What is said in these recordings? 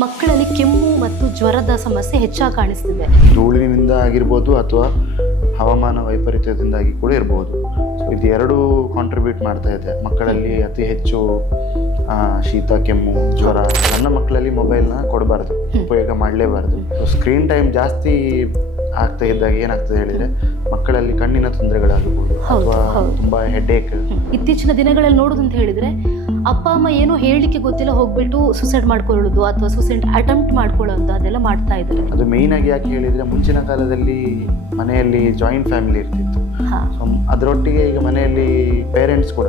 ಮಕ್ಕಳಲ್ಲಿ ಕೆಮ್ಮು ಮತ್ತು ಜ್ವರದ ಸಮಸ್ಯೆ ಹೆಚ್ಚಾಗಿ ಕಾಣಿಸ್ತಿದೆ. ಧೂಳಿನಿಂದ ಆಗಿರ್ಬೋದು ಅಥವಾ ಹವಾಮಾನ ವೈಪರೀತ್ಯದಿಂದಾಗಿ ಕೂಡ ಇರ್ಬೋದು. ಸೊ ಇದು ಎರಡೂ ಕಾಂಟ್ರಿಬ್ಯೂಟ್ ಮಾಡ್ತಾ ಇದೆ ಮಕ್ಕಳಲ್ಲಿ ಅತಿ ಹೆಚ್ಚು ಶೀತ, ಕೆಮ್ಮು, ಜ್ವರ. ಸಣ್ಣ ಮಕ್ಕಳಲ್ಲಿ ಮೊಬೈಲ್ನ ಕೊಡಬಾರ್ದು, ಉಪಯೋಗ ಮಾಡಲೇಬಾರ್ದು. ಸ್ಕ್ರೀನ್ ಟೈಮ್ ಜಾಸ್ತಿ ಆಗ್ತಾ ಇದ್ದಾಗ ಏನಾಗ್ತದೆ ಹೇಳಿದರೆ ಮಕ್ಕಳಲ್ಲಿ ಕಣ್ಣಿನ ತೊಂದರೆಗಳಾಗಬಹುದು ಅಥವಾ ತುಂಬ ಹೆಡ್ಏಕ್. ಇತ್ತೀಚಿನ ದಿನಗಳಲ್ಲಿ ನೋಡೋದಂತ ಹೇಳಿದ್ರೆ ಅಪ್ಪ ಅಮ್ಮ ಏನೋ ಹೇಳಲಿಕ್ಕೆ ಗೊತ್ತಿಲ್ಲ ಹೋಗ್ಬಿಟ್ಟು ಸುಸೈಡ್ ಮಾಡ್ಕೊಳ್ಳೋದು ಅಥವಾ ಸುಸೈಡ್ ಅಟೆಂಪ್ಟ್ ಮಾಡ್ಕೊಳ್ಳೋದು ಅದೆಲ್ಲ ಮಾಡ್ತಾ ಇದ್ದಾರೆ. ಅದು ಮೇಯ್ನ್ ಆಗಿ ಯಾಕೆ ಹೇಳಿದರೆ ಮುಂಚಿನ ಕಾಲದಲ್ಲಿ ಮನೆಯಲ್ಲಿ ಜಾಯಿಂಟ್ ಫ್ಯಾಮಿಲಿ ಇರ್ತಿತ್ತು. ಸೊ ಅದರೊಟ್ಟಿಗೆ ಈಗ ಮನೆಯಲ್ಲಿ ಪೇರೆಂಟ್ಸ್ ಕೂಡ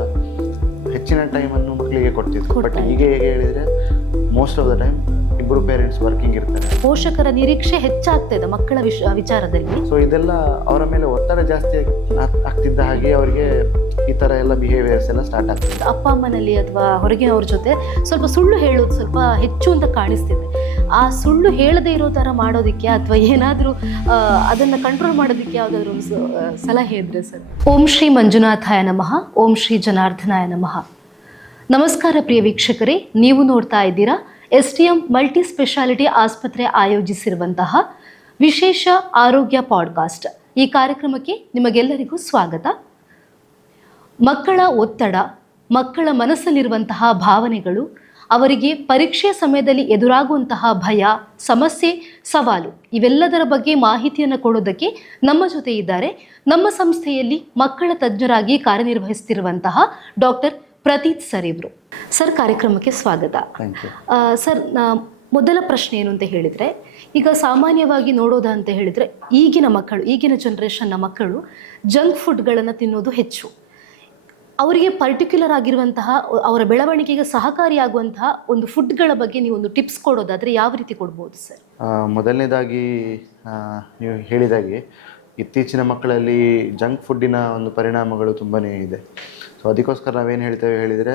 ಹೆಚ್ಚಿನ ಟೈಮನ್ನು ಮಕ್ಕಳಿಗೆ ಕೊಡ್ತಿದ್ರು. ಬಟ್ ಈಗ ಹೇಗೆ ಹೇಳಿದರೆ ಮೋಸ್ಟ್ ಆಫ್ ದ ಟೈಮ್ ಇಬ್ಬರು ಪೇರೆಂಟ್ಸ್ ವರ್ಕಿಂಗ್ ಇರ್ತಾರೆ. ಪೋಷಕರ ನಿರೀಕ್ಷೆ ಹೆಚ್ಚಾಗ್ತಾ ಇದೆ ಮಕ್ಕಳ ವಿಚಾರದಲ್ಲಿ. ಸೊ ಇದೆಲ್ಲ ಅವರ ಮೇಲೆ ಒತ್ತಡ ಜಾಸ್ತಿ ಆಗ್ತಿದ್ದ ಹಾಗೆ ಅವರಿಗೆ ಈ ಥರ ಎಲ್ಲ ಬಿಹೇವಿಯರ್ಸ್ ಎಲ್ಲ ಸ್ಟಾರ್ಟ್ ಆಗ್ತದೆ. ಅಪ್ಪ ಅಮ್ಮನಲ್ಲಿ ಅಥವಾ ಹೊರಗಿನವ್ರ ಜೊತೆ ಸ್ವಲ್ಪ ಸುಳ್ಳು ಹೇಳೋದು ಸ್ವಲ್ಪ ಹೆಚ್ಚು ಅಂತ ಕಾಣಿಸ್ತಿದೆ. ಆ ಸುಳ್ಳು ಹೇಳದೇ ಇರೋ ಥರ ಮಾಡೋದಕ್ಕೆ ಅಥವಾ ಏನಾದರೂ ಅದನ್ನು ಕಂಟ್ರೋಲ್ ಮಾಡೋದಕ್ಕೆ ಯಾವುದಾದ್ರೂ ಒಂದು ಸಲಹೆ ಇದ್ರೆ ಸರ್. ಓಂ ಶ್ರೀ ಮಂಜುನಾಥಾಯ ನಮಃ, ಓಂ ಶ್ರೀ ಜನಾರ್ದನಾಯ ನಮಃ. ನಮಸ್ಕಾರ ಪ್ರಿಯ ವೀಕ್ಷಕರೇ, ನೀವು ನೋಡ್ತಾ ಇದ್ದೀರಾ STM ಮಲ್ಟಿ ಸ್ಪೆಷಾಲಿಟಿ ಆಸ್ಪತ್ರೆ ಆಯೋಜಿಸಿರುವಂತಹ ವಿಶೇಷ ಆರೋಗ್ಯ ಪಾಡ್ಕಾಸ್ಟ್. ಈ ಕಾರ್ಯಕ್ರಮಕ್ಕೆ ನಿಮಗೆಲ್ಲರಿಗೂ ಸ್ವಾಗತ. ಮಕ್ಕಳ ಒತ್ತಡ, ಮಕ್ಕಳ ಮನಸ್ಸಲ್ಲಿರುವಂತಹ ಭಾವನೆಗಳು, ಅವರಿಗೆ ಪರೀಕ್ಷೆ ಸಮಯದಲ್ಲಿ ಎದುರಾಗುವಂತಹ ಭಯ, ಸಮಸ್ಯೆ, ಸವಾಲು ಇವೆಲ್ಲದರ ಬಗ್ಗೆ ಮಾಹಿತಿಯನ್ನು ಕೊಡೋದಕ್ಕೆ ನಮ್ಮ ಜೊತೆ ಇದ್ದಾರೆ ನಮ್ಮ ಸಂಸ್ಥೆಯಲ್ಲಿ ಮಕ್ಕಳ ತಜ್ಞರಾಗಿ ಕಾರ್ಯನಿರ್ವಹಿಸುತ್ತಿರುವಂತಹ ಡಾಕ್ಟರ್ ಪ್ರತೀತ್ ಸರ್ ಇವರು. ಸರ್, ಕಾರ್ಯಕ್ರಮಕ್ಕೆ ಸ್ವಾಗತ. ಸರ್, ಮೊದಲ ಪ್ರಶ್ನೆ ಏನು ಅಂತ ಹೇಳಿದರೆ, ಈಗ ಸಾಮಾನ್ಯವಾಗಿ ನೋಡೋದಂತ ಹೇಳಿದರೆ ಈಗಿನ ಜನ್ರೇಷನ್ನ ಮಕ್ಕಳು ಜಂಕ್ ಫುಡ್ಗಳನ್ನು ತಿನ್ನೋದು ಹೆಚ್ಚು. ಅವರಿಗೆ ಪರ್ಟಿಕ್ಯುಲರ್ ಆಗಿರುವಂತಹ ಅವರ ಬೆಳವಣಿಗೆಗೆ ಸಹಕಾರಿಯಾಗುವಂತಹ ಒಂದು ಫುಡ್ಗಳ ಬಗ್ಗೆ ನೀವು ಒಂದು ಟಿಪ್ಸ್ ಕೊಡೋದಾದರೆ ಯಾವ ರೀತಿ ಕೊಡ್ಬೋದು ಸರ್? ಮೊದಲನೇದಾಗಿ ನೀವು ಹೇಳಿದಾಗೆ ಇತ್ತೀಚಿನ ಮಕ್ಕಳಲ್ಲಿ ಜಂಕ್ ಫುಡ್ಡಿನ ಒಂದು ಪರಿಣಾಮಗಳು ತುಂಬಾ ಇದೆ. ಸೊ ಅದಕ್ಕೋಸ್ಕರ ನಾವೇನು ಹೇಳ್ತೇವೆ ಹೇಳಿದರೆ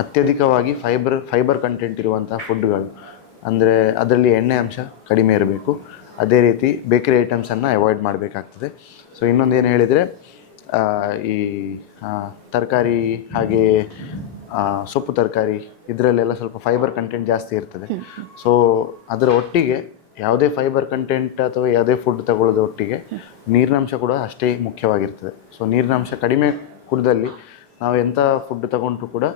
ಅತ್ಯಧಿಕವಾಗಿ ಫೈಬರ್ ಕಂಟೆಂಟ್ ಇರುವಂತಹ ಫುಡ್ಗಳು, ಅಂದರೆ ಅದರಲ್ಲಿ ಎಣ್ಣೆ ಅಂಶ ಕಡಿಮೆ ಇರಬೇಕು. ಅದೇ ರೀತಿ ಬೇಕರಿ ಐಟಮ್ಸನ್ನು ಅವಾಯ್ಡ್ ಮಾಡಬೇಕಾಗ್ತದೆ. ಸೊ ಇನ್ನೊಂದು ಏನು ಹೇಳಿದರೆ ಈ ತರಕಾರಿ ಹಾಗೆ ಸೊಪ್ಪು ತರಕಾರಿ ಇದರಲ್ಲೆಲ್ಲ ಸ್ವಲ್ಪ ಫೈಬರ್ ಕಂಟೆಂಟ್ ಜಾಸ್ತಿ ಇರ್ತದೆ. ಸೊ ಅದರ ಒಟ್ಟಿಗೆ ಯಾವುದೇ ಫೈಬರ್ ಕಂಟೆಂಟ್ ಅಥವಾ ಯಾವುದೇ ಫುಡ್ ತಗೊಳ್ಳೋದ್ರ ಒಟ್ಟಿಗೆ ನೀರಿನಂಶ ಕೂಡ ಅಷ್ಟೇ ಮುಖ್ಯವಾಗಿರ್ತದೆ. ಸೊ ನೀರಿನಂಶ ಕಡಿಮೆ ಕುಡಿದಲ್ಲಿ ನಾವು ಎಂಥ ಫುಡ್ ತಗೊಂಡ್ರೂ ಕೂಡ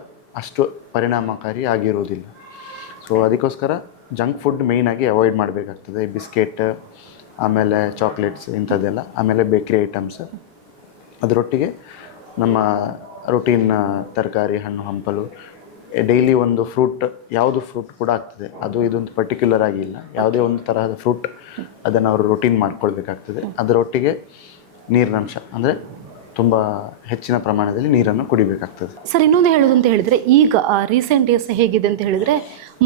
ಅಷ್ಟು ಪರಿಣಾಮಕಾರಿ ಆಗಿರೋದಿಲ್ಲ. ಸೊ ಅದಕ್ಕೋಸ್ಕರ ಜಂಕ್ ಫುಡ್ ಮೇಯ್ನಾಗಿ ಅವಾಯ್ಡ್ ಮಾಡಬೇಕಾಗ್ತದೆ. ಬಿಸ್ಕೆಟ್, ಆಮೇಲೆ ಚಾಕ್ಲೇಟ್ಸ್ ಇಂಥದ್ದೆಲ್ಲ, ಆಮೇಲೆ ಬೇಕ್ರಿ ಐಟಮ್ಸ್. ಅದರೊಟ್ಟಿಗೆ ನಮ್ಮ ರುಟೀನ್ ತರಕಾರಿ, ಹಣ್ಣು ಹಂಪಲು, ಡೈಲಿ ಒಂದು ಫ್ರೂಟ್, ಯಾವುದು ಫ್ರೂಟ್ ಕೂಡ ಆಗ್ತದೆ, ಅದು ಇದೊಂದು ಪರ್ಟಿಕ್ಯುಲರ್ ಆಗಿಲ್ಲ, ಯಾವುದೇ ಒಂದು ತರಹದ ಫ್ರೂಟ್ ಅದನ್ನು ಅವರು ರುಟೀನ್ ಮಾಡ್ಕೊಳ್ಬೇಕಾಗ್ತದೆ. ಅದರೊಟ್ಟಿಗೆ ನೀರಿನಂಶ ಅಂದರೆ ತುಂಬ ಹೆಚ್ಚಿನ ಪ್ರಮಾಣದಲ್ಲಿ ನೀರನ್ನು ಕುಡಿಬೇಕಾಗ್ತದೆ. ಸರ್, ಇನ್ನೊಂದು ಹೇಳೋದು ಅಂತ ಹೇಳಿದರೆ, ಈಗ ರೀಸೆಂಟ್ ಡೇಸ್ ಹೇಗಿದೆ ಅಂತ ಹೇಳಿದರೆ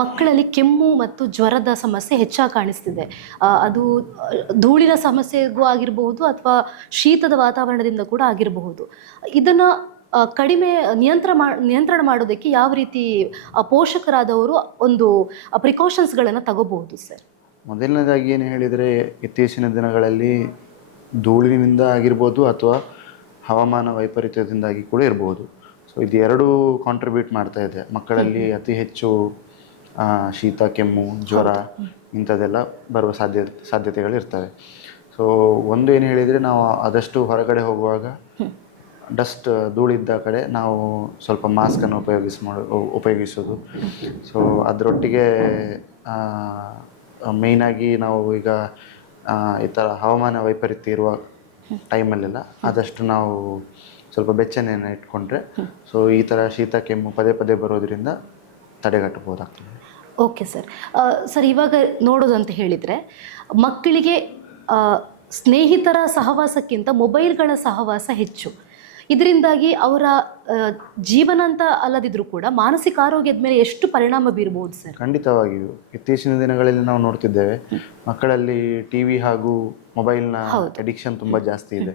ಮಕ್ಕಳಲ್ಲಿ ಕೆಮ್ಮು ಮತ್ತು ಜ್ವರದ ಸಮಸ್ಯೆ ಹೆಚ್ಚಾಗಿ ಕಾಣಿಸ್ತಿದೆ. ಅದು ಧೂಳಿನ ಸಮಸ್ಯೆಗೂ ಆಗಿರಬಹುದು ಅಥವಾ ಶೀತದ ವಾತಾವರಣದಿಂದ ಕೂಡ ಆಗಿರಬಹುದು. ಇದನ್ನು ಕಡಿಮೆ ನಿಯಂತ್ರಣ ಮಾಡೋದಕ್ಕೆ ಯಾವ ರೀತಿ ಪೋಷಕರಾದವರು ಒಂದು ಪ್ರಿಕಾಷನ್ಸ್ಗಳನ್ನು ತಗೋಬಹುದು ಸರ್? ಮೊದಲನೇದಾಗಿ ಏನು ಹೇಳಿದರೆ, ಇತ್ತೀಚಿನ ದಿನಗಳಲ್ಲಿ ಧೂಳಿನಿಂದ ಆಗಿರ್ಬೋದು ಅಥವಾ ಹವಾಮಾನ ವೈಪರೀತ್ಯದಿಂದಾಗಿ ಕೂಡ ಇರ್ಬೋದು. ಸೊ ಇದು ಎರಡೂ ಕಾಂಟ್ರಿಬ್ಯೂಟ್ ಮಾಡ್ತಾ ಇದೆ ಮಕ್ಕಳಲ್ಲಿ ಅತಿ ಹೆಚ್ಚು ಶೀತ, ಕೆಮ್ಮು, ಜ್ವರ ಇಂಥದ್ದೆಲ್ಲ ಬರುವ ಸಾಧ್ಯತೆಗಳಿರ್ತವೆ. ಸೊ ಒಂದು ಏನು ಹೇಳಿದರೆ, ನಾವು ಆದಷ್ಟು ಹೊರಗಡೆ ಹೋಗುವಾಗ ಡಸ್ಟ್ ಧೂಳಿದ್ದ ಕಡೆ ನಾವು ಸ್ವಲ್ಪ ಮಾಸ್ಕನ್ನು ಉಪಯೋಗಿಸೋದು. ಸೊ ಅದರೊಟ್ಟಿಗೆ ಮೇಯ್ನಾಗಿ ನಾವು ಈಗ ಈ ಥರ ಹವಾಮಾನ ವೈಪರೀತ್ಯ ಇರುವ ಟೈಮಲ್ಲೆಲ್ಲ ಆದಷ್ಟು ನಾವು ಸ್ವಲ್ಪ ಬೆಚ್ಚನೆಯನ್ನು ಇಟ್ಕೊಂಡ್ರೆ ಸೊ ಈ ಥರ ಶೀತ, ಕೆಮ್ಮು ಪದೇ ಪದೇ ಬರೋದ್ರಿಂದ ತಡೆಗಟ್ಟಬಹುದಾಗ್ತದೆ. Okay sir. ಸರ್, ಇವಾಗ ನೋಡೋದು ಅಂತ ಹೇಳಿದರೆ ಮಕ್ಕಳಿಗೆ ಸ್ನೇಹಿತರ ಸಹವಾಸಕ್ಕಿಂತ ಮೊಬೈಲ್ಗಳ ಸಹವಾಸ ಹೆಚ್ಚು. ಇದರಿಂದಾಗಿ ಅವರ ಜೀವನ ಅಂತ ಅಲ್ಲದಿದ್ರೂ ಕೂಡ ಮಾನಸಿಕ ಆರೋಗ್ಯದ ಮೇಲೆ ಎಷ್ಟು ಪರಿಣಾಮ ಬೀರಬಹುದು ಸರ್? ಖಂಡಿತವಾಗಿಯೂ ಇತ್ತೀಚಿನ ದಿನಗಳಲ್ಲಿ ನಾವು ನೋಡ್ತಿದ್ದೇವೆ ಮಕ್ಕಳಲ್ಲಿ TV ಹಾಗೂ ಮೊಬೈಲ್ನ ಅಡಿಕ್ಷನ್ ತುಂಬ ಜಾಸ್ತಿ ಇದೆ.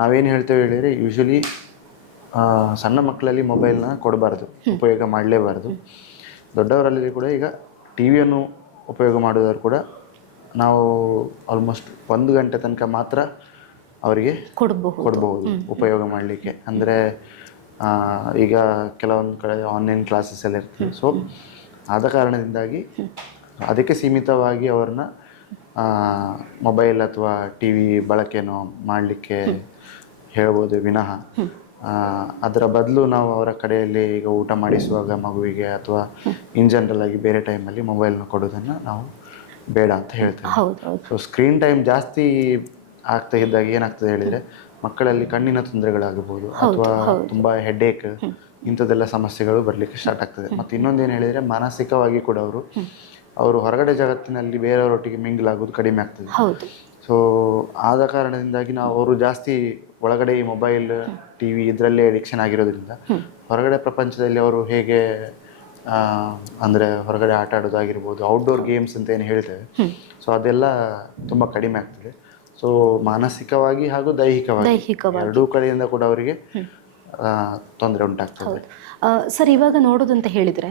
ನಾವೇನು ಹೇಳ್ತೇವೆ ಹೇಳಿದರೆ, ಯೂಶ್ವಲಿ ಸಣ್ಣ ಮಕ್ಕಳಲ್ಲಿ ಮೊಬೈಲ್ನ ಕೊಡಬಾರ್ದು, ಉಪಯೋಗ ಮಾಡಲೇಬಾರ್ದು. ದೊಡ್ಡವರಲ್ಲಿ ಕೂಡ ಈಗ TV ಉಪಯೋಗ ಮಾಡೋದಾದ್ರು ಕೂಡ ನಾವು ಆಲ್ಮೋಸ್ಟ್ 1 ಗಂಟೆ ತನಕ ಮಾತ್ರ ಅವರಿಗೆ ಕೊಡಬಹುದು ಉಪಯೋಗ ಮಾಡಲಿಕ್ಕೆ. ಅಂದರೆ ಈಗ ಕೆಲವೊಂದು ಕಡೆ ಆನ್ಲೈನ್ ಕ್ಲಾಸಸ್ ಎಲ್ಲ ಇರ್ತದೆ. ಸೊ ಆದ ಕಾರಣದಿಂದಾಗಿ ಅದಕ್ಕೆ ಸೀಮಿತವಾಗಿ ಅವ್ರನ್ನ ಮೊಬೈಲ್ ಅಥವಾ ಟಿ ವಿ ಬಳಕೆನೋ ಮಾಡಲಿಕ್ಕೆ ಹೇಳ್ಬೋದು ವಿನಃ ಅದರ ಬದಲು ನಾವು ಅವರ ಕಡೆಯಲ್ಲಿ ಈಗ ಊಟ ಮಾಡಿಸುವಾಗ ಮಗುವಿಗೆ ಅಥವಾ ಇನ್ ಜನರಲ್ ಆಗಿ ಬೇರೆ ಟೈಮಲ್ಲಿ ಮೊಬೈಲ್ನ ಕೊಡೋದನ್ನು ನಾವು ಬೇಡ ಅಂತ ಹೇಳ್ತೇವೆ. ಸೊ ಸ್ಕ್ರೀನ್ ಟೈಮ್ ಜಾಸ್ತಿ ಆಗ್ತಾ ಇದ್ದಾಗ ಏನಾಗ್ತದೆ ಹೇಳಿದರೆ ಮಕ್ಕಳಲ್ಲಿ ಕಣ್ಣಿನ ತೊಂದರೆಗಳಾಗಬಹುದು ಅಥವಾ ತುಂಬ ಹೆಡ್ಏಕ್ ಇಂಥದ್ದೆಲ್ಲ ಸಮಸ್ಯೆಗಳು ಬರಲಿಕ್ಕೆ ಸ್ಟಾರ್ಟ್ ಆಗ್ತದೆ. ಮತ್ತು ಇನ್ನೊಂದೇನು ಹೇಳಿದರೆ ಮಾನಸಿಕವಾಗಿ ಕೂಡ ಅವರು ಹೊರಗಡೆ ಜಗತ್ತಿನಲ್ಲಿ ಬೇರೆಯವರೊಟ್ಟಿಗೆ ಮಿಂಗಲ್ ಆಗೋದು ಕಡಿಮೆ ಆಗ್ತದೆ. ಸೊ ಆದ ಕಾರಣದಿಂದಾಗಿ ನಾವು ಅವರು ಜಾಸ್ತಿ ಒಳಗಡೆ ಈ ಮೊಬೈಲ್ ಟಿ ವಿ ಇದರಲ್ಲೇ ಅಡಿಕ್ಷನ್ ಆಗಿರೋದ್ರಿಂದ ಹೊರಗಡೆ ಪ್ರಪಂಚದಲ್ಲಿ ಅವರು ಹೇಗೆ ಅಂದರೆ ಹೊರಗಡೆ ಆಟ ಆಡೋದಾಗಿರ್ಬೋದು, ಔಟ್ಡೋರ್ ಗೇಮ್ಸ್ ಅಂತ ಏನು ಹೇಳ್ತೇವೆ, ಸೊ ಅದೆಲ್ಲ ತುಂಬ ಕಡಿಮೆ ಆಗ್ತದೆ. ಸೊ ಮಾನಸಿಕವಾಗಿ ಹಾಗೂ ದೈಹಿಕವಾಗಿ ಎರಡೂ ಕಡೆಯಿಂದ ಕೂಡ ಅವರಿಗೆ ತೊಂದರೆ ಉಂಟಾಗ್ತದೆ. ಸರ್, ಇವಾಗ ನೋಡೋದು ಅಂತ ಹೇಳಿದರೆ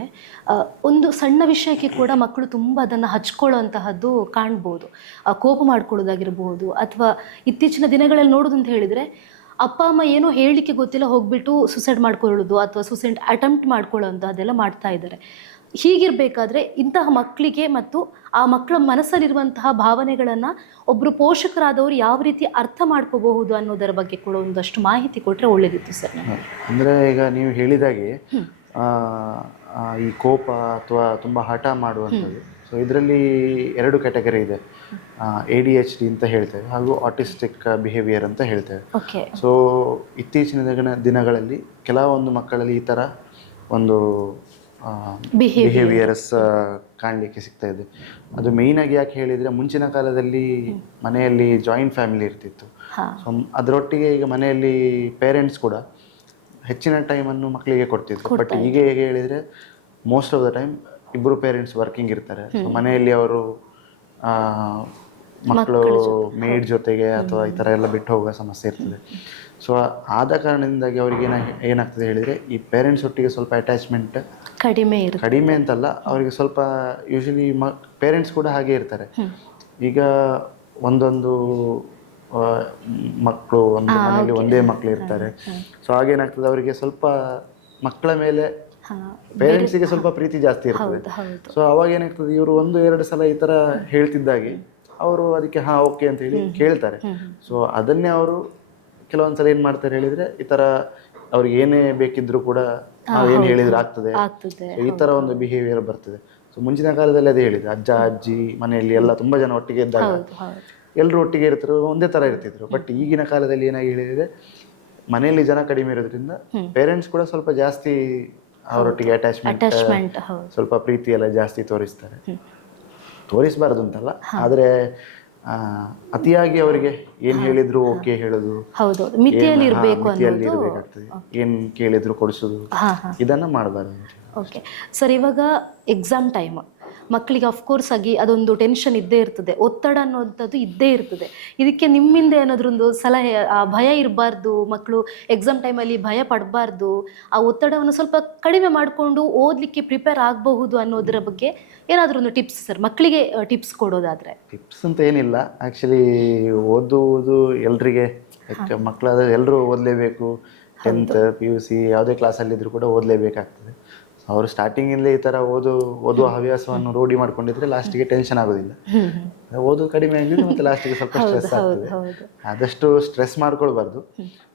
ಒಂದು ಸಣ್ಣ ವಿಷಯಕ್ಕೆ ಕೂಡ ಮಕ್ಕಳು ತುಂಬ ಅದನ್ನು ಹಚ್ಕೊಳ್ಳುವಂತಹದ್ದು ಕಾಣ್ಬೋದು. ಕೋಪ ಮಾಡ್ಕೊಳ್ಳೋದಾಗಿರ್ಬೋದು, ಅಥವಾ ಇತ್ತೀಚಿನ ದಿನಗಳಲ್ಲಿ ನೋಡೋದು ಅಂತ ಹೇಳಿದರೆ ಅಪ್ಪ ಅಮ್ಮ ಏನೋ ಹೇಳಲಿಕ್ಕೆ ಗೊತ್ತಿಲ್ಲ ಹೋಗ್ಬಿಟ್ಟು ಸುಸೈಡ್ ಮಾಡ್ಕೊಳ್ಳೋದು ಅಥವಾ ಸುಸೈಡ್ ಅಟೆಂಪ್ಟ್ ಮಾಡ್ಕೊಳ್ಳೋದು ಅದೆಲ್ಲ ಮಾಡ್ತಾ ಇದ್ದಾರೆ. ಹೀಗಿರಬೇಕಾದ್ರೆ ಇಂತಹ ಮಕ್ಕಳಿಗೆ ಮತ್ತು ಆ ಮಕ್ಕಳ ಮನಸ್ಸಲ್ಲಿರುವಂತಹ ಭಾವನೆಗಳನ್ನು ಒಬ್ಬರು ಪೋಷಕರಾದವರು ಯಾವ ರೀತಿ ಅರ್ಥ ಮಾಡ್ಕೋಬಹುದು ಅನ್ನೋದರ ಬಗ್ಗೆ ಕೂಡ ಒಂದಷ್ಟು ಮಾಹಿತಿ ಕೊಟ್ಟರೆ ಒಳ್ಳೆಯದಿತ್ತು ಸರ್. ಅಂದರೆ ಈಗ ನೀವು ಹೇಳಿದಾಗೆ ಈ ಕೋಪ ಅಥವಾ ತುಂಬ ಹಠ ಮಾಡುವಂಥದ್ದು, ಸೊ ಇದರಲ್ಲಿ 2 ಕ್ಯಾಟಗರಿ ಇದೆ. ADHD ಅಂತ ಹೇಳ್ತೇವೆ ಹಾಗೂ ಆಟಿಸ್ಟಿಕ್ ಬಿಹೇವಿಯರ್ ಅಂತ ಹೇಳ್ತೇವೆ. ಸೊ ಇತ್ತೀಚಿನ ದಿನಗಳಲ್ಲಿ ಕೆಲವೊಂದು ಮಕ್ಕಳಲ್ಲಿ ಈ ಥರ ಒಂದು ಬಿಹೇವಿಯರ್ಸ್ ಕಾಣಲಿಕ್ಕೆ ಸಿಗ್ತಾ ಇದೆ. ಅದು ಮೇಯ್ನಾಗಿ ಯಾಕೆ ಹೇಳಿದರೆ, ಮುಂಚಿನ ಕಾಲದಲ್ಲಿ ಮನೆಯಲ್ಲಿ ಜಾಯಿಂಟ್ ಫ್ಯಾಮಿಲಿ ಇರ್ತಿತ್ತು. ಸೊ ಅದರೊಟ್ಟಿಗೆ ಈಗ ಮನೆಯಲ್ಲಿ ಪೇರೆಂಟ್ಸ್ ಕೂಡ ಹೆಚ್ಚಿನ ಟೈಮನ್ನು ಮಕ್ಕಳಿಗೆ ಕೊಡ್ತಿದ್ರು. ಬಟ್ ಈಗ ಹೇಗೆ ಹೇಳಿದರೆ ಮೋಸ್ಟ್ ಆಫ್ ದ ಟೈಮ್ ಇಬ್ಬರು ಪೇರೆಂಟ್ಸ್ ವರ್ಕಿಂಗ್ ಇರ್ತಾರೆ. ಸೊ ಮನೆಯಲ್ಲಿ ಅವರು ಮಕ್ಕಳು ಮೇಡ್ ಜೊತೆಗೆ ಅಥವಾ ಈ ಥರ ಎಲ್ಲ ಬಿಟ್ಟು ಹೋಗೋ ಸಮಸ್ಯೆ ಇರ್ತದೆ. ಸೊ ಆದ ಕಾರಣದಿಂದಾಗಿ ಅವ್ರಿಗೆ ಏನಾಗ್ತದೆ ಹೇಳಿದರೆ, ಈ ಪೇರೆಂಟ್ಸ್ ಒಟ್ಟಿಗೆ ಸ್ವಲ್ಪ ಅಟ್ಯಾಚ್ಮೆಂಟ್ ಕಡಿಮೆ ಅಂತಲ್ಲ, ಅವರಿಗೆ ಸ್ವಲ್ಪ ಯೂಶಲಿ ಪೇರೆಂಟ್ಸ್ ಕೂಡ ಹಾಗೆ ಇರ್ತಾರೆ. ಈಗ ಒಂದೊಂದು ಮಕ್ಕಳು ಒಂದು ಮನೆಯಲ್ಲಿ ಒಂದೇ ಮಕ್ಕಳು ಇರ್ತಾರೆ. ಸೊ ಹಾಗೇನಾಗ್ತದೆ, ಅವರಿಗೆ ಸ್ವಲ್ಪ ಮಕ್ಕಳ ಮೇಲೆ ಪೇರೆಂಟ್ಸಿಗೆ ಸ್ವಲ್ಪ ಪ್ರೀತಿ ಜಾಸ್ತಿ ಇರ್ತದೆ. ಸೊ ಅವಾಗ ಏನಾಗ್ತದೆ, ಇವರು 1-2 ಸಲ ಈ ಥರ ಹೇಳ್ತಿದ್ದಾಗೆ ಅವರು ಅದಕ್ಕೆ ಓಕೆ ಅಂತ ಹೇಳಿ ಕೇಳ್ತಾರೆ. ಸೊ ಅದನ್ನೇ ಅವರು ಕೆಲವೊಂದ್ಸಲ ಏನು ಮಾಡ್ತಾರೆ ಹೇಳಿದರೆ, ಈ ಥರ ಅವ್ರಿಗೆ ಏನೇ ಬೇಕಿದ್ರೂ ಕೂಡ ನಾವು ಏನು ಹೇಳಿದ್ರೆ ಆಗ್ತದೆ, ಈ ಥರ ಒಂದು ಬಿಹೇವಿಯರ್ ಬರ್ತದೆ. ಸೊ ಮುಂಚಿನ ಕಾಲದಲ್ಲಿ ಅದೇ ಹೇಳಿದೆ, ಅಜ್ಜ ಅಜ್ಜಿ ಮನೆಯಲ್ಲಿ ಎಲ್ಲ ತುಂಬ ಜನ ಒಟ್ಟಿಗೆ ಇದ್ದಾಗ ಎಲ್ಲರೂ ಒಟ್ಟಿಗೆ ಇರ್ತಾರೆ, ಒಂದೇ ಥರ ಇರ್ತಿದ್ರು. ಬಟ್ ಈಗಿನ ಕಾಲದಲ್ಲಿ ಏನಾಗಿ ಹೇಳಿದರೆ, ಮನೆಯಲ್ಲಿ ಜನ ಕಡಿಮೆ ಇರೋದ್ರಿಂದ ಪೇರೆಂಟ್ಸ್ ಕೂಡ ಸ್ವಲ್ಪ ಜಾಸ್ತಿ ಅವರೊಟ್ಟಿಗೆ ಅಟ್ಯಾಚ್ಮೆಂಟ್, ಸ್ವಲ್ಪ ಪ್ರೀತಿ ಎಲ್ಲ ಜಾಸ್ತಿ ತೋರಿಸಬಾರ್ದು ಅಂತಲ್ಲ, ಆದರೆ ಅತಿಯಾಗಿ ಅವರಿಗೆ ಏನ್ ಹೇಳಿದ್ರು ಓಕೆ ಹೇಳೋದು, ಮಿತಿಯಲ್ಲಿ ಇರಬೇಕಾಗ್ತದೆ. ಏನ್ ಕೇಳಿದ್ರು ಕೊಡಿಸೋದು, ಇದನ್ನ ಮಾಡಬಾರ್ದು. ಓಕೆ ಸರ್, ಇವಾಗ ಎಕ್ಸಾಮ್ ಟೈಮ್ ಮಕ್ಕಳಿಗೆ ಅಫ್ಕೋರ್ಸ್ ಆಗಿ ಅದೊಂದು ಟೆನ್ಷನ್ ಇದ್ದೇ ಇರ್ತದೆ, ಒತ್ತಡ ಅನ್ನೋಂಥದ್ದು ಇದ್ದೇ ಇರ್ತದೆ. ಇದಕ್ಕೆ ನಿಮ್ಮಿಂದ ಏನಾದ್ರೊಂದು ಸಲಹೆ, ಆ ಭಯ ಇರಬಾರ್ದು, ಮಕ್ಕಳು ಎಕ್ಸಾಮ್ ಟೈಮಲ್ಲಿ ಭಯ ಪಡಬಾರ್ದು, ಆ ಒತ್ತಡವನ್ನು ಸ್ವಲ್ಪ ಕಡಿಮೆ ಮಾಡಿಕೊಂಡು ಓದಲಿಕ್ಕೆ ಪ್ರಿಪೇರ್ ಆಗಬಹುದು ಅನ್ನೋದರ ಬಗ್ಗೆ ಏನಾದರೂ ಒಂದು ಟಿಪ್ಸ್ ಸರ್, ಮಕ್ಕಳಿಗೆ ಟಿಪ್ಸ್ ಕೊಡೋದಾದರೆ? ಟಿಪ್ಸ್ ಅಂತ ಏನಿಲ್ಲ, ಆ್ಯಕ್ಚುಲಿ ಓದುವುದು ಎಲ್ರಿಗೆ, ಮಕ್ಕಳಾದ ಎಲ್ಲರೂ ಓದಲೇಬೇಕು. 10th PUC ಯಾವುದೇ ಕ್ಲಾಸಲ್ಲಿದ್ದರೂ ಕೂಡ ಓದಲೇಬೇಕಾಗ್ತದೆ. ಅವರು ಸ್ಟಾರ್ಟಿಂಗಿಂದಲೇ ಈ ಥರ ಓದುವ ಹವ್ಯಾಸವನ್ನು ರೂಢಿ ಮಾಡ್ಕೊಂಡಿದ್ರೆ ಲಾಸ್ಟಿಗೆ ಟೆನ್ಷನ್ ಆಗೋದಿಲ್ಲ. ಓದು ಕಡಿಮೆ ಆಗಿದ್ರೆ ಮತ್ತೆ ಲಾಸ್ಟಿಗೆ ಸ್ವಲ್ಪ ಸ್ಟ್ರೆಸ್ ಆಗ್ತದೆ. ಆದಷ್ಟು ಸ್ಟ್ರೆಸ್ ಮಾಡ್ಕೊಳ್ಬಾರ್ದು.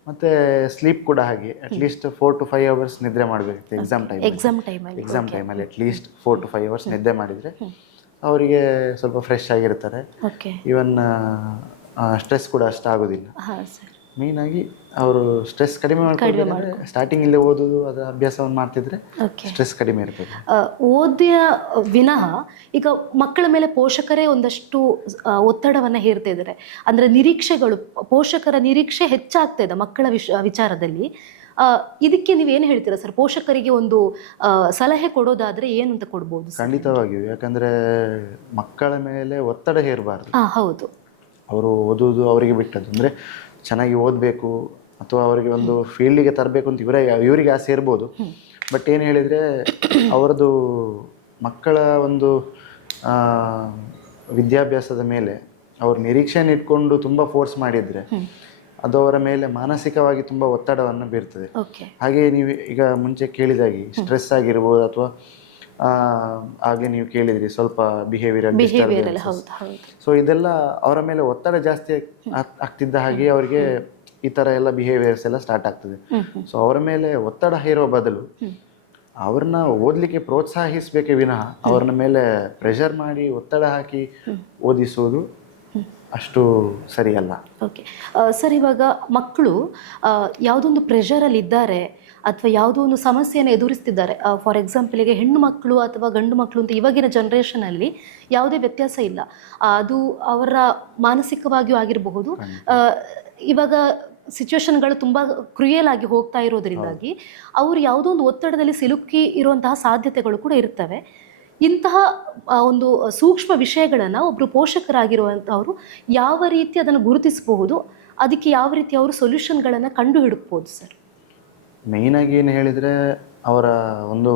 ಮತ್ತು ಸ್ಲೀಪ್ ಕೂಡ ಹಾಗೆ, ಅಟ್ಲೀಸ್ಟ್ 4 to 5 hours ನಿದ್ರೆ ಮಾಡಬೇಕು ಎಕ್ಸಾಮ್ ಟೈಮಲ್ಲಿ ಅಟ್ಲೀಸ್ಟ್ 4 to 5 hours ನಿದ್ದೆ ಮಾಡಿದರೆ ಅವರಿಗೆ ಸ್ವಲ್ಪ ಫ್ರೆಶ್ ಆಗಿರ್ತಾರೆ. ಈವನ್ ಸ್ಟ್ರೆಸ್ ಕೂಡ ಅಷ್ಟು ಆಗೋದಿಲ್ಲ. ಮೇಯ್ನಾಗಿ ಅವರು ಸ್ಟ್ರೆಸ್ ಕಡಿಮೆ ಮಾಡ್ಕೊಂಡ್ರೆ ಸ್ಟಾರ್ಟಿಂಗ್ ಇಲ್ಲೇ ಓದೋದು ಅದರ ಅಭ್ಯಾಸವನ್ನು ಮಾಡ್ತಿದ್ರೆ ಸ್ಟ್ರೆಸ್ ಕಡಿಮೆ ಇರ್ತದೆ. ಓದಿಯ ವಿನಃ ಈಗ ಮಕ್ಕಳ ಮೇಲೆ ಪೋಷಕರೇ ಒಂದಷ್ಟು ಒತ್ತಡವನ್ನು ಹೇರ್ತಾ ಇದ್ದಾರೆ. ಅಂದರೆ ನಿರೀಕ್ಷೆಗಳು, ಪೋಷಕರ ನಿರೀಕ್ಷೆ ಹೆಚ್ಚಾಗ್ತಾ ಇದೆ ಮಕ್ಕಳ ವಿಚಾರದಲ್ಲಿ. ಇದಕ್ಕೆ ನೀವೇನು ಹೇಳ್ತೀರಾ ಸರ್? ಪೋಷಕರಿಗೆ ಒಂದು ಸಲಹೆ ಕೊಡೋದಾದ್ರೆ ಏನು ಅಂತ ಕೊಡ್ಬೋದು? ಖಂಡಿತವಾಗಿಯೂ, ಯಾಕಂದರೆ ಮಕ್ಕಳ ಮೇಲೆ ಒತ್ತಡ ಹೇರಬಾರ್ದು. ಹೌದು, ಅವರು ಓದುವುದು ಅವರಿಗೆ ಬಿಟ್ಟದ್ದು. ಅಂದರೆ ಚೆನ್ನಾಗಿ ಓದಬೇಕು ಅಥವಾ ಅವರಿಗೆ ಒಂದು ಫೀಲ್ಡಿಗೆ ತರಬೇಕು ಅಂತ ಇವರಿಗೆ ಆಸೆ ಇರ್ಬೋದು. ಬಟ್ ಏನು ಹೇಳಿದರೆ, ಅವರದು ಮಕ್ಕಳ ಒಂದು ವಿದ್ಯಾಭ್ಯಾಸದ ಮೇಲೆ ಅವ್ರ ನಿರೀಕ್ಷೆಯನ್ನು ಇಟ್ಕೊಂಡು ತುಂಬ ಫೋರ್ಸ್ ಮಾಡಿದರೆ ಅದು ಅವರ ಮೇಲೆ ಮಾನಸಿಕವಾಗಿ ತುಂಬ ಒತ್ತಡವನ್ನು ಬೀರ್ತದೆ. ಹಾಗೆ ನೀವು ಈಗ ಮುಂಚೆ ಕೇಳಿದಾಗೆ ಸ್ಟ್ರೆಸ್ ಆಗಿರ್ಬೋದು ಅಥವಾ ಆಗಲೇ ನೀವು ಕೇಳಿದ್ರಿ ಸ್ವಲ್ಪ ಬಿಹೇವಿಯರಲ್ ಬಿಹೇವಿಯರ್ ಡಿಸ್ಟರ್ಬೆನ್ಸಸ್. ಹೌದು ಹೌದು. ಸೊ ಇದೆಲ್ಲ ಅವರ ಮೇಲೆ ಒತ್ತಡ ಜಾಸ್ತಿ ಆಗ್ತಿದ್ದ ಹಾಗೆ ಅವರಿಗೆ ಈ ಥರ ಎಲ್ಲ ಬಿಹೇವಿಯರ್ಸ್ ಎಲ್ಲ ಸ್ಟಾರ್ಟ್ ಆಗ್ತದೆ. ಸೊ ಅವರ ಮೇಲೆ ಒತ್ತಡ ಹೇರೋ ಬದಲು ಅವ್ರನ್ನ ಓದಲಿಕ್ಕೆ ಪ್ರೋತ್ಸಾಹಿಸಬೇಕೇ ವಿನಃ ಅವ್ರನ್ನ ಮೇಲೆ ಪ್ರೆಷರ್ ಮಾಡಿ ಒತ್ತಡ ಹಾಕಿ ಓದಿಸೋದು ಅಷ್ಟು ಸರಿಯಲ್ಲ. ಓಕೆ ಸರ್, ಇವಾಗ ಮಕ್ಕಳು ಯಾವುದೊಂದು ಪ್ರೆಷರಲ್ಲಿ ಇದ್ದಾರೆ ಅಥವಾ ಯಾವುದೋ ಒಂದು ಸಮಸ್ಯೆಯನ್ನು ಎದುರಿಸ್ತಿದ್ದಾರೆ, ಫಾರ್ ಎಕ್ಸಾಂಪಲಿಗೆ ಹೆಣ್ಣು ಮಕ್ಕಳು ಅಥವಾ ಗಂಡು ಮಕ್ಕಳು ಅಂತ ಇವಾಗಿನ ಜನ್ರೇಷನಲ್ಲಿ ಯಾವುದೇ ವ್ಯತ್ಯಾಸ ಇಲ್ಲ. ಅದು ಅವರ ಮಾನಸಿಕವಾಗಿಯೂ ಆಗಿರಬಹುದು. ಇವಾಗ ಸಿಚುವೇಶನ್ಗಳು ತುಂಬ ಕ್ರಿಯಲ್ ಆಗಿ ಹೋಗ್ತಾ ಇರೋದ್ರಿಂದಾಗಿ ಅವರು ಯಾವುದೋ ಒಂದು ಒತ್ತಡದಲ್ಲಿ ಸಿಲುಕಿ ಇರುವಂತಹ ಸಾಧ್ಯತೆಗಳು ಕೂಡ ಇರ್ತವೆ. ಇಂತಹ ಒಂದು ಸೂಕ್ಷ್ಮ ವಿಷಯಗಳನ್ನು ಒಬ್ಬರು ಪೋಷಕರಾಗಿರುವಂಥವರು ಯಾವ ರೀತಿ ಅದನ್ನು ಗುರುತಿಸಬಹುದು, ಅದಕ್ಕೆ ಯಾವ ರೀತಿ ಅವರು ಸೊಲ್ಯೂಷನ್ಗಳನ್ನು ಕಂಡು ಹಿಡಿಬೋದು ಸರ್? ಮೇಯ್ನಾಗಿ ಏನು ಹೇಳಿದರೆ ಅವರ ಒಂದು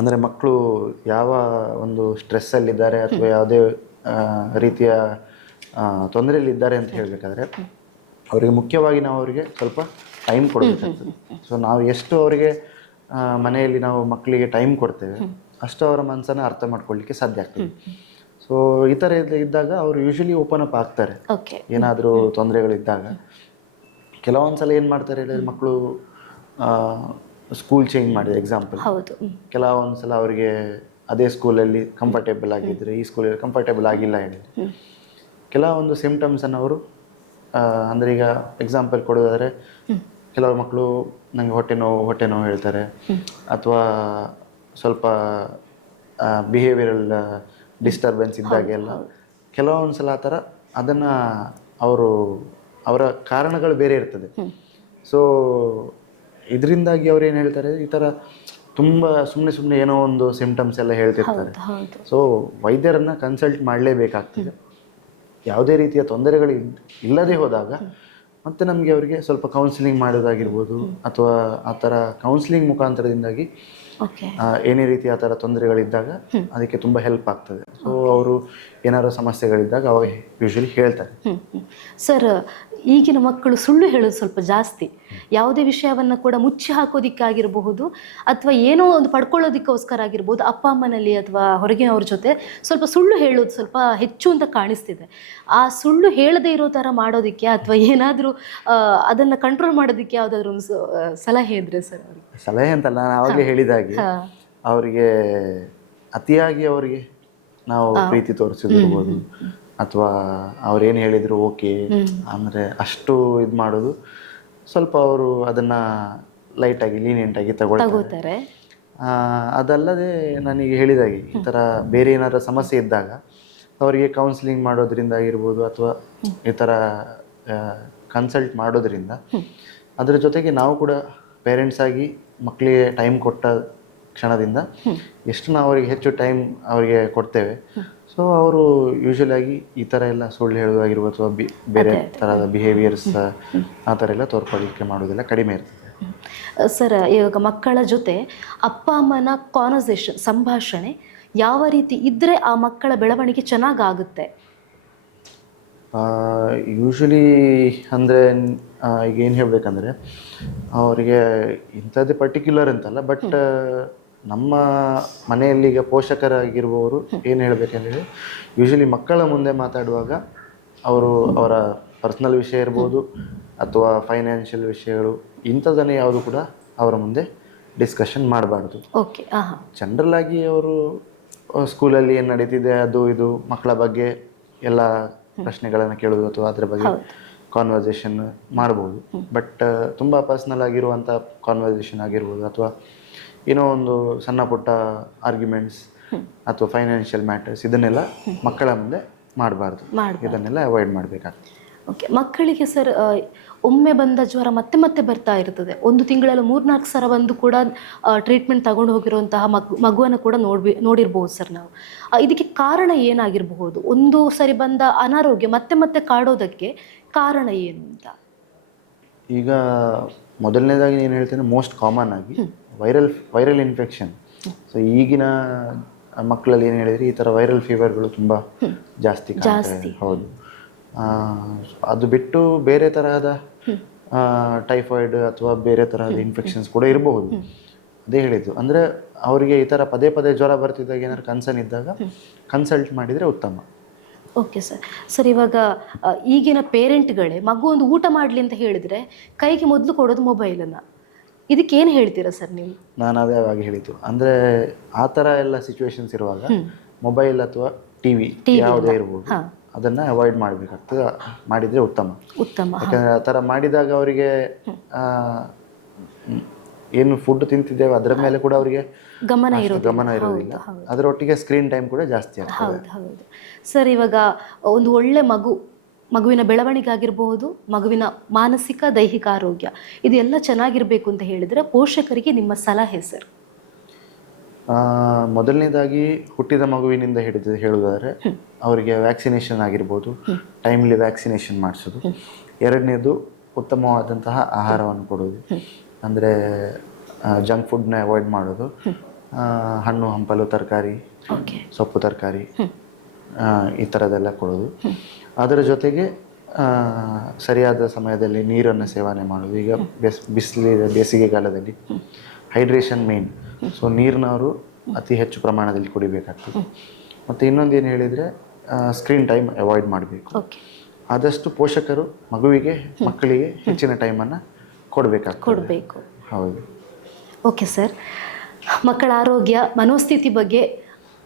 ಅಂದರೆ ಮಕ್ಕಳು ಯಾವ ಒಂದು ಸ್ಟ್ರೆಸ್ಸಲ್ಲಿದ್ದಾರೆ ಅಥವಾ ಯಾವುದೇ ರೀತಿಯ ತೊಂದರೆಯಲ್ಲಿದ್ದಾರೆ ಅಂತ ಹೇಳಬೇಕಾದ್ರೆ ಅವರಿಗೆ ಮುಖ್ಯವಾಗಿ ನಾವು ಅವರಿಗೆ ಸ್ವಲ್ಪ ಟೈಮ್ ಕೊಡಬೇಕಾಗ್ತದೆ. ಸೊ ನಾವು ಎಷ್ಟು ಅವರಿಗೆ ಮನೆಯಲ್ಲಿ ನಾವು ಮಕ್ಕಳಿಗೆ ಟೈಮ್ ಕೊಡ್ತೇವೆ ಅಷ್ಟು ಅವರ ಮನಸ್ಸನ್ನು ಅರ್ಥ ಮಾಡ್ಕೊಳ್ಳಿಕ್ಕೆ ಸಾಧ್ಯ ಆಗ್ತದೆ. ಸೊ ಈ ಥರ ಇದ್ದಾಗ ಅವರು ಯೂಶಲಿ ಓಪನ್ ಅಪ್ ಆಗ್ತಾರೆ. ಏನಾದರೂ ತೊಂದರೆಗಳಿದ್ದಾಗ ಕೆಲವೊಂದು ಸಲ ಏನು ಮಾಡ್ತಾರೆ ಹೇಳಿದ್ರೆ ಮಕ್ಕಳು ಸ್ಕೂಲ್ ಚೇಂಜ್ ಮಾಡಿದೆ ಎಕ್ಸಾಂಪಲ್, ಕೆಲವೊಂದು ಸಲ ಅವರಿಗೆ ಅದೇ ಸ್ಕೂಲಲ್ಲಿ ಕಂಫರ್ಟೇಬಲ್ ಆಗಿದ್ದರೆ ಈ ಸ್ಕೂಲಲ್ಲಿ ಕಂಫರ್ಟೇಬಲ್ ಆಗಿಲ್ಲ ಹೇಳಿದರೆ ಕೆಲವೊಂದು ಸಿಮ್ಟಮ್ಸನ್ನು ಅವರು ಅಂದರೆ ಈಗ ಎಕ್ಸಾಂಪಲ್ ಕೊಡೋದಾದರೆ ಕೆಲವು ಮಕ್ಕಳು ನನಗೆ ಹೊಟ್ಟೆ ನೋವು ಹೇಳ್ತಾರೆ, ಅಥವಾ ಸ್ವಲ್ಪ ಬಿಹೇವಿಯರಲ್ ಡಿಸ್ಟರ್ಬೆನ್ಸ್ ಇದ್ದಾಗೆಲ್ಲ ಕೆಲವೊಂದು ಸಲ ಆ ಥರ ಅದನ್ನು ಅವರ ಕಾರಣಗಳು ಬೇರೆ ಇರ್ತದೆ. ಸೊ ಇದರಿಂದಾಗಿ ಅವ್ರು ಏನು ಹೇಳ್ತಾರೆ, ಈ ಥರ ತುಂಬ ಸುಮ್ಮನೆ ಏನೋ ಒಂದು ಸಿಮ್ಟಮ್ಸ್ ಎಲ್ಲ ಹೇಳ್ತಿರ್ತಾರೆ. ಸೊ ವೈದ್ಯರನ್ನು ಕನ್ಸಲ್ಟ್ ಮಾಡಲೇಬೇಕಾಗ್ತದೆ. ಯಾವುದೇ ರೀತಿಯ ತೊಂದರೆಗಳು ಇಲ್ಲದೆ ಹೋದಾಗ ಮತ್ತು ನಮಗೆ ಅವರಿಗೆ ಸ್ವಲ್ಪ ಕೌನ್ಸಿಲಿಂಗ್ ಮಾಡೋದಾಗಿರ್ಬೋದು ಅಥವಾ ಆ ಥರ ಕೌನ್ಸಿಲಿಂಗ್ ಮುಖಾಂತರದಿಂದಾಗಿ ಏನೇ ರೀತಿ ಆ ಥರ ತೊಂದರೆಗಳಿದ್ದಾಗ ಅದಕ್ಕೆ ತುಂಬ ಹೆಲ್ಪ್ ಆಗ್ತದೆ. ಸೊ ಅವರು ಏನಾದರೂ ಸಮಸ್ಯೆಗಳಿದ್ದಾಗ ಅವಾಗ ಯೂಶಲಿ ಹೇಳ್ತಾರೆ. ಸರ್, ಈಗಿನ ಮಕ್ಕಳು ಸುಳ್ಳು ಹೇಳೋದು ಸ್ವಲ್ಪ ಜಾಸ್ತಿ. ಯಾವುದೇ ವಿಷಯವನ್ನು ಕೂಡ ಮುಚ್ಚಿ ಹಾಕೋದಿಕ್ಕಾಗಿರಬಹುದು ಅಥವಾ ಏನೋ ಒಂದು ಪಡ್ಕೊಳ್ಳೋದಕ್ಕೋಸ್ಕರ ಆಗಿರ್ಬೋದು, ಅಪ್ಪ ಅಮ್ಮನಲ್ಲಿ ಅಥವಾ ಹೊರಗಿನವ್ರ ಜೊತೆ ಸ್ವಲ್ಪ ಸುಳ್ಳು ಹೇಳೋದು ಸ್ವಲ್ಪ ಹೆಚ್ಚು ಅಂತ ಕಾಣಿಸ್ತಿದೆ. ಆ ಸುಳ್ಳು ಹೇಳದೇ ಇರೋ ಥರ ಮಾಡೋದಕ್ಕೆ ಅಥವಾ ಏನಾದರೂ ಅದನ್ನು ಕಂಟ್ರೋಲ್ ಮಾಡೋದಕ್ಕೆ ಯಾವುದಾದ್ರೂ ಒಂದು ಸಲಹೆ ಇದ್ರೆ ಸರ್ ಅವರಿಗೆ? ಸಲಹೆ ಅಂತಲ್ಲ, ನಾನು ಆವಾಗಲೇ ಹೇಳಿದಾಗೆ ಅವರಿಗೆ ಅತಿಯಾಗಿ ಅವರಿಗೆ ನಾವು ಪ್ರೀತಿ ತೋರಿಸಿದಿರ್ಬೋದು ಅಥವಾ ಅವ್ರೇನು ಹೇಳಿದ್ರು ಓಕೆ ಅಂದರೆ ಅಷ್ಟು ಇದು ಮಾಡೋದು ಸ್ವಲ್ಪ ಅವರು ಅದನ್ನು ಲೈಟಾಗಿ ಲೀನಿಯೆಂಟಾಗಿ ತಗೊಳ್ತಾರೆ. ಅದಲ್ಲದೆ ನನಗೆ ಹೇಳಿದಾಗೆ ಈ ಥರ ಬೇರೆ ಏನಾದರೂ ಸಮಸ್ಯೆ ಇದ್ದಾಗ ಅವರಿಗೆ ಕೌನ್ಸಿಲಿಂಗ್ ಮಾಡೋದ್ರಿಂದ ಆಗಿರ್ಬೋದು ಅಥವಾ ಈ ಥರ ಕನ್ಸಲ್ಟ್ ಮಾಡೋದ್ರಿಂದ ಅದರ ಜೊತೆಗೆ ನಾವು ಕೂಡ ಪೇರೆಂಟ್ಸ್ ಆಗಿ ಮಕ್ಕಳಿಗೆ ಟೈಮ್ ಕೊಟ್ಟ ಕ್ಷಣದಿಂದ ಎಷ್ಟು ನಾವು ಅವರಿಗೆ ಹೆಚ್ಚು ಟೈಮ್ ಅವರಿಗೆ ಕೊಡ್ತೇವೆ, ಸೊ ಅವರು ಯೂಶಲಾಗಿ ಈ ಥರ ಎಲ್ಲ ಸುಳ್ಳು ಹೇಳೋದಾಗಿರ್ಬೋದು ಅಥವಾ ಬೇರೆ ಥರದ ಬಿಹೇವಿಯರ್ಸ್ ಆ ಥರ ಎಲ್ಲ ತೋರ್ಪಡಿಕೆ ಮಾಡೋದೆಲ್ಲ ಕಡಿಮೆ ಇರ್ತದೆ. ಸರ್, ಇವಾಗ ಮಕ್ಕಳ ಜೊತೆ ಅಪ್ಪ ಅಮ್ಮನ ಕಾನ್ವರ್ಸೇಷನ್, ಸಂಭಾಷಣೆ ಯಾವ ರೀತಿ ಇದ್ದರೆ ಆ ಮಕ್ಕಳ ಬೆಳವಣಿಗೆ ಚೆನ್ನಾಗಾಗುತ್ತೆ? ಯೂಶಲಿ ಅಂದರೆ ಈಗ ಏನು ಹೇಳಬೇಕಂದ್ರೆ ಅವರಿಗೆ ಇಂಥದ್ದೇ ಪರ್ಟಿಕ್ಯುಲರ್ ಅಂತಲ್ಲ, ಬಟ್ ನಮ್ಮ ಮನೆಯಲ್ಲಿ ಈಗ ಪೋಷಕರಾಗಿರುವವರು ಏನು ಹೇಳಬೇಕಂದ್ರೆ ಯೂಶಲಿ ಮಕ್ಕಳ ಮುಂದೆ ಮಾತಾಡುವಾಗ ಅವರು ಅವರ ಪರ್ಸ್ನಲ್ ವಿಷಯ ಇರ್ಬೋದು ಅಥವಾ ಫೈನಾನ್ಷಿಯಲ್ ವಿಷಯಗಳು ಇಂಥದ್ದನ್ನೇ ಯಾವುದು ಕೂಡ ಅವರ ಮುಂದೆ ಡಿಸ್ಕಷನ್ ಮಾಡಬಾರ್ದು. ಜನರಲ್ ಆಗಿ ಅವರು ಸ್ಕೂಲಲ್ಲಿ ಏನು ನಡೀತಿದೆ ಅದು ಇದು ಮಕ್ಕಳ ಬಗ್ಗೆ ಎಲ್ಲ ಪ್ರಶ್ನೆಗಳನ್ನು ಕೇಳೋದು ಅಥವಾ ಅದರ ಬಗ್ಗೆ ಕಾನ್ವರ್ಸೇಷನ್ ಮಾಡ್ಬೋದು. ಬಟ್ ತುಂಬ ಪರ್ಸ್ನಲ್ ಆಗಿರುವಂಥ ಕಾನ್ವರ್ಸೇಷನ್ ಆಗಿರ್ಬೋದು ಅಥವಾ ಏನೋ ಒಂದು ಸಣ್ಣ ಪುಟ್ಟ ಆರ್ಗ್ಯುಮೆಂಟ್ಸ್ ಅಥವಾ ಫೈನಾನ್ಷಿಯಲ್ ಮ್ಯಾಟರ್ಸ್ ಇದನ್ನೆಲ್ಲ ಮಕ್ಕಳ ಮುಂದೆ ಮಾಡಬಾರ್ದು, ಇದನ್ನೆಲ್ಲ ಅವಾಯ್ಡ್ ಮಾಡಬೇಕಾಗ್ತದೆ. ಓಕೆ, ಮಕ್ಕಳಿಗೆ ಸರ್ ಒಮ್ಮೆ ಬಂದ ಜ್ವರ ಮತ್ತೆ ಮತ್ತೆ ಬರ್ತಾ ಇರ್ತದೆ. ಒಂದು ತಿಂಗಳಲ್ಲಿ 3-4 ಸಲ ಬಂದು ಕೂಡ ಟ್ರೀಟ್ಮೆಂಟ್ ತಗೊಂಡು ಹೋಗಿರುವಂತಹ ಮಗುವನ್ನು ಕೂಡ ನೋಡಿರ್ಬೋದು ಸರ್ ನಾವು. ಇದಕ್ಕೆ ಕಾರಣ ಏನಾಗಿರಬಹುದು? ಒಂದು ಸರಿ ಬಂದ ಅನಾರೋಗ್ಯ ಮತ್ತೆ ಮತ್ತೆ ಕಾಡೋದಕ್ಕೆ ಕಾರಣ ಏನು ಅಂತ? ಈಗ ಮೊದಲನೇದಾಗಿ ಏನು ಹೇಳ್ತೇನೆ, ಮೋಸ್ಟ್ ಕಾಮನ್ ಆಗಿ ವೈರಲ್ ಇನ್ಫೆಕ್ಷನ್. ಸೊ ಈಗಿನ ಮಕ್ಕಳಲ್ಲಿ ಏನು ಹೇಳಿದರೆ ಈ ಥರ ವೈರಲ್ ಫೀವರ್ಗಳು ತುಂಬ ಜಾಸ್ತಿ ಕಾಣ್ತವೆ. ಹೌದು, ಅದು ಬಿಟ್ಟು ಬೇರೆ ತರಹದ ಟೈಫಾಯ್ಡ್ ಅಥವಾ ಬೇರೆ ತರಹದ ಇನ್ಫೆಕ್ಷನ್ಸ್ ಕೂಡ ಇರಬಹುದು. ಅದೇ ಹೇಳಿದ್ದು, ಅಂದರೆ ಅವರಿಗೆ ಈ ಥರ ಪದೇ ಪದೇ ಜ್ವರ ಬರ್ತಿದ್ದಾಗ ಏನಾದ್ರು ಕನ್ಸರ್ನ್ ಇದ್ದಾಗ ಕನ್ಸಲ್ಟ್ ಮಾಡಿದರೆ ಉತ್ತಮ. Okay sir. ಸರ್ ಇವಾಗ ಈಗಿನ ಪೇರೆಂಟ್ಗಳೇ ಮಗು ಒಂದು ಊಟ ಮಾಡಲಿ ಅಂತ ಹೇಳಿದರೆ ಕೈಗೆ ಮೊದಲು ಕೊಡೋದು ಮೊಬೈಲನ್ನು, ಇದಕ್ಕೇನು ಹೇಳ್ತೀರಾ ಸರ್ ನೀವು? ನಾನು ಅದೇ ಅವಾಗ ಹೇಳಿದ್ದು, ಅಂದರೆ ಆ ಥರ ಎಲ್ಲ ಸಿಚುವೇಶನ್ಸ್ ಇರುವಾಗ ಮೊಬೈಲ್ ಅಥವಾ ಟಿ ವಿ ಯಾವುದೇ ಇರ್ಬೋದು ಅದನ್ನು ಅವಾಯ್ಡ್ ಮಾಡಬೇಕಾಗ್ತದೆ, ಮಾಡಿದರೆ ಉತ್ತಮ. ಯಾಕಂದರೆ ಆ ಥರ ಮಾಡಿದಾಗ ಅವರಿಗೆ ಏನು ಫುಡ್ ತಿಂತಿದ್ದೇವೆ ಅದರ ಮೇಲೆ ಕೂಡ ಅವರಿಗೆ ಗಮನ ಇರೋದಿಲ್ಲ, ಅದರೊಟ್ಟಿಗೆ ಸ್ಕ್ರೀನ್ ಟೈಮ್ ಕೂಡ ಜಾಸ್ತಿ ಆಗ್ತದೆ. ಹೌದು ಸರ್. ಇವಾಗ ಒಂದು ಒಳ್ಳೆ ಮಗುವಿನ ಬೆಳವಣಿಗೆ ಆಗಿರಬಹುದು, ಮಗುವಿನ ಮಾನಸಿಕ ದೈಹಿಕ ಆರೋಗ್ಯ ಇದೆಲ್ಲ ಚೆನ್ನಾಗಿರಬೇಕು ಅಂತ ಹೇಳಿದರೆ ಪೋಷಕರಿಗೆ ನಿಮ್ಮ ಸಲಹೆ ಸರ್? ಮೊದಲನೇದಾಗಿ ಹುಟ್ಟಿದ ಮಗುವಿನಿಂದ ಹೇಳುವುದಾದರೆ ಅವರಿಗೆ ವ್ಯಾಕ್ಸಿನೇಷನ್ ಆಗಿರ್ಬೋದು, ಟೈಮ್ಲಿ ವ್ಯಾಕ್ಸಿನೇಷನ್ ಮಾಡಿಸೋದು. ಎರಡನೇದು ಉತ್ತಮವಾದಂತಹ ಆಹಾರವನ್ನು ಕೊಡೋದು, ಅಂದರೆ ಜಂಕ್ ಫುಡ್ನ ಅವಾಯ್ಡ್ ಮಾಡೋದು, ಹಣ್ಣು ಹಂಪಲು ತರಕಾರಿ, ಸೊಪ್ಪು ತರಕಾರಿ ಈ ಥರದ್ದೆಲ್ಲ ಕೊಡೋದು. ಅದರ ಜೊತೆಗೆ ಸರಿಯಾದ ಸಮಯದಲ್ಲಿ ನೀರನ್ನು ಸೇವನೆ ಮಾಡೋದು. ಈಗ ಬೇಸಿಗೆಗಾಲದಲ್ಲಿ ಹೈಡ್ರೇಷನ್ ಮೇನ್, ಸೊ ನೀರಿನವರು ಅತಿ ಹೆಚ್ಚು ಪ್ರಮಾಣದಲ್ಲಿ ಕುಡಿಬೇಕಾಗ್ತದೆ. ಮತ್ತು ಇನ್ನೊಂದು ಏನು ಹೇಳಿದರೆ ಸ್ಕ್ರೀನ್ ಟೈಮ್ ಅವಾಯ್ಡ್ ಮಾಡಬೇಕು. ಆದಷ್ಟು ಪೋಷಕರು ಮಕ್ಕಳಿಗೆ ಹೆಚ್ಚಿನ ಟೈಮನ್ನು ಕೊಡಬೇಕು. ಹೌದು. Okay sir. ಮಕ್ಕಳ ಆರೋಗ್ಯ ಮನೋಸ್ಥಿತಿ ಬಗ್ಗೆ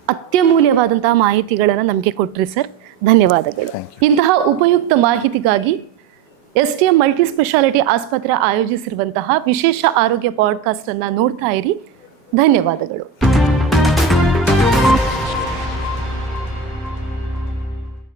ಅತ್ಯಮೂಲ್ಯವಾದಂತಹ ಮಾಹಿತಿಗಳನ್ನು ನಮಗೆ ಕೊಟ್ರಿ ಸರ್, ಧನ್ಯವಾದಗಳು. ಇಂತಹ ಉಪಯುಕ್ತ ಮಾಹಿತಿಗಾಗಿ STM ಮಲ್ಟಿ ಸ್ಪೆಷಾಲಿಟಿ ಆಸ್ಪತ್ರೆ ಆಯೋಜಿಸಿರುವಂತಹ ವಿಶೇಷ ಆರೋಗ್ಯ ಪಾಡ್ಕಾಸ್ಟ್ ಅನ್ನು ನೋಡ್ತಾ ಇರಿ. ಧನ್ಯವಾದಗಳು.